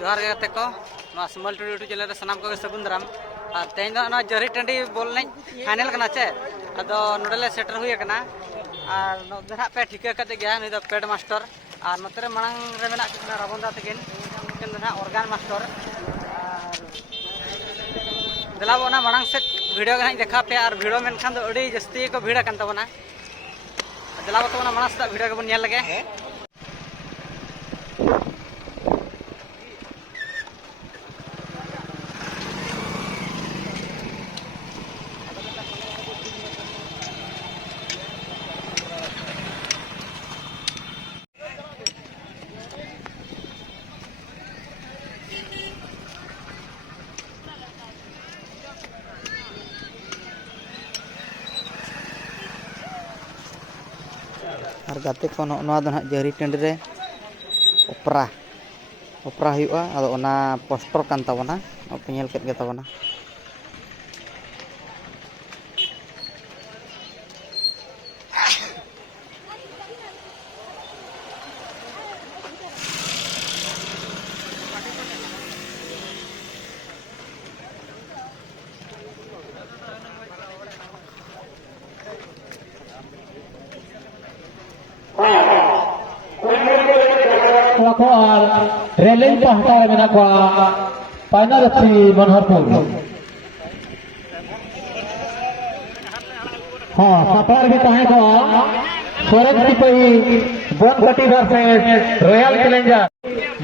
जोहार गे गाते को स्मॉल टू यूट्यूब चैनल सामान को सगुन दाराम और तेज जरी टाँडी बॉल फाइनल करना चे अदो नोडले सेटर हुई करना और नोदे पे ठिका करते गया नुई दो पेड मास्टर और नोते मांग रे मेना कितना रावणदा तकिन उनकिन दो ऑर्गन मास्टर और दिलाबो ना मांग से वीडियो का देखा पे और वीडियो मेनखान दो अड़ी जस्ती को भीड़ कान तबना दिलाबो तो ना मांग से वीडियो को बन नेल लगे और गाते को ना जरी टाँडी रे ओपरा हुआ अदो ओना पोस्टर कान तबना पे नेल केद गे तबना और रेलिंग पहाटा मेना को फाइनल अच्छी मनोहरपुर हाँ सफर भी कहे को स्वरज सिपाही बोनकटी वर्सेस रॉयल चैलेंजर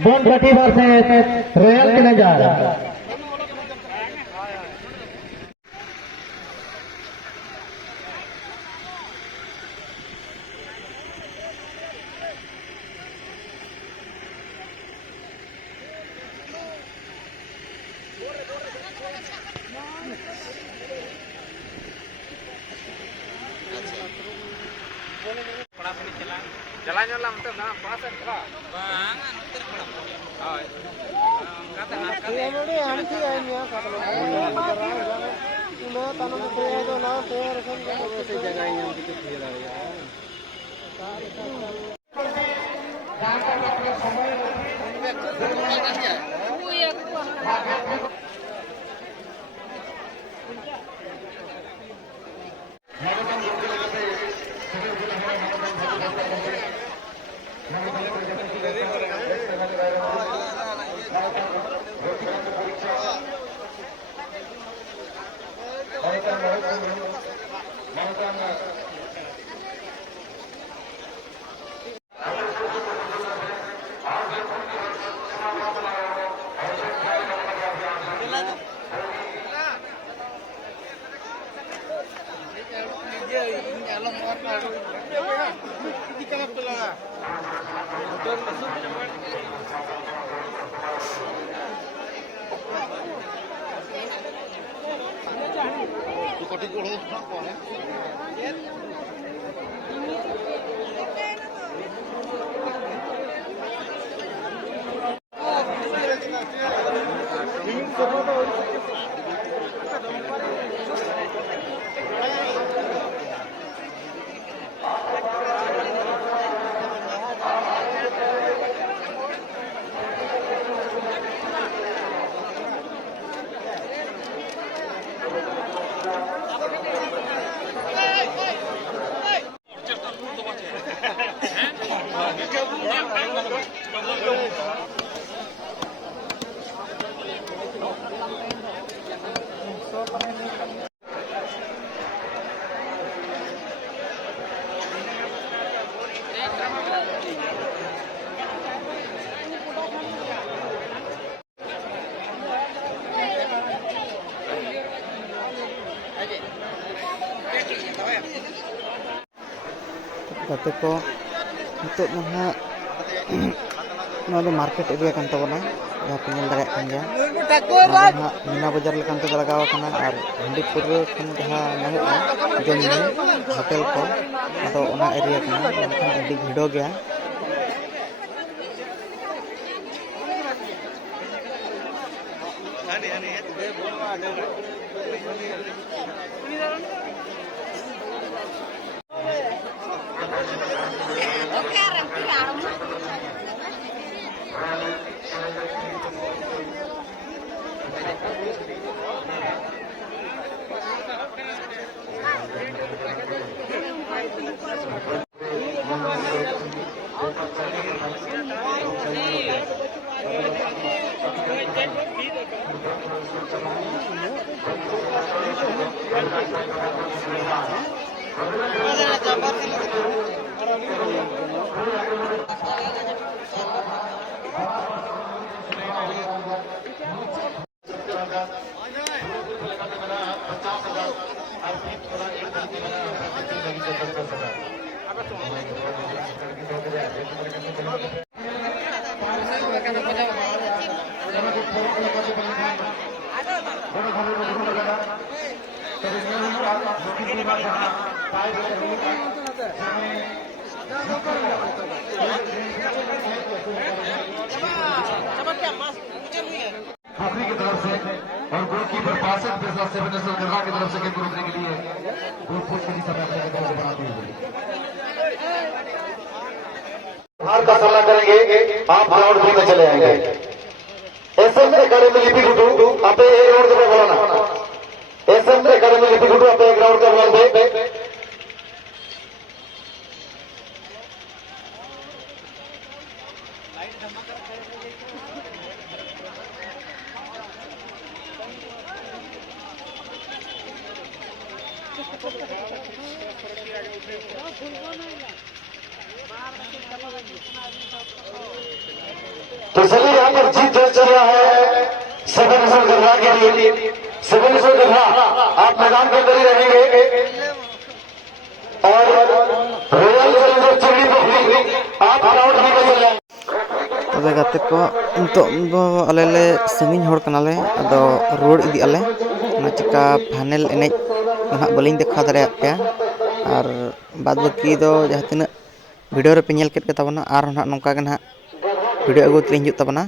बोनकटी versus royal challenger jalan lah untuk nak pasang kah? Bang, nanti pernah. Oh, kata nak. Ini ni anti ini ya kata. Cuma tanam itu ada nak share kan kalau sejaga yang kita kira ya. गाते को नितोग ना market area कान तबना जहाँ पे nail दाड़े कान गया मीना बाजार लेकान ते लगाव काना और हंडी पुरवा खन जहाँ नामुगा जम ᱧᱩ होटल को अदो ओना एरिया काना मेनखान अडी भिड़ो गया पोखरी की तरफ से और गोलकीपर बासित बिरसा सेवन गढ़ा की तरफ से गेंद को रोकने के लिए गोल पोस्ट के समय अपने तरफ से बनाते हुए हार का सामना करेंगे। आप ग्राउंड में चले आएंगे। एसएम एकेडमी लिपि गुटू आप एक ग्राउंड के बोलाना। एसएम एकेडमी लिपि गुटू आप एक ग्राउंड का बोलाना। तो चलिए यहाँ पर जीत दर्ज किया है सेवन गढ़ा के लिए। सेवन गढ़ा आप मैदान के अंदर ही रहेंगे और रॉयल चैलेंजर्स चिड़ी पोखरी आप ग्राउंड में चले जाएंगे। तबे गाते को नितोग दो आले ले संगिन होड़ कनाले अदो रोड इदी आले ना चिका फाइनल एनेज ना बलिंग देखा दारे पे और बाद बाकी दो जहां तिना वीडियो रे पे नेल केट के ताबना आर ना नोका के ना वीडियो अगु तलिं हिजुग ताबना।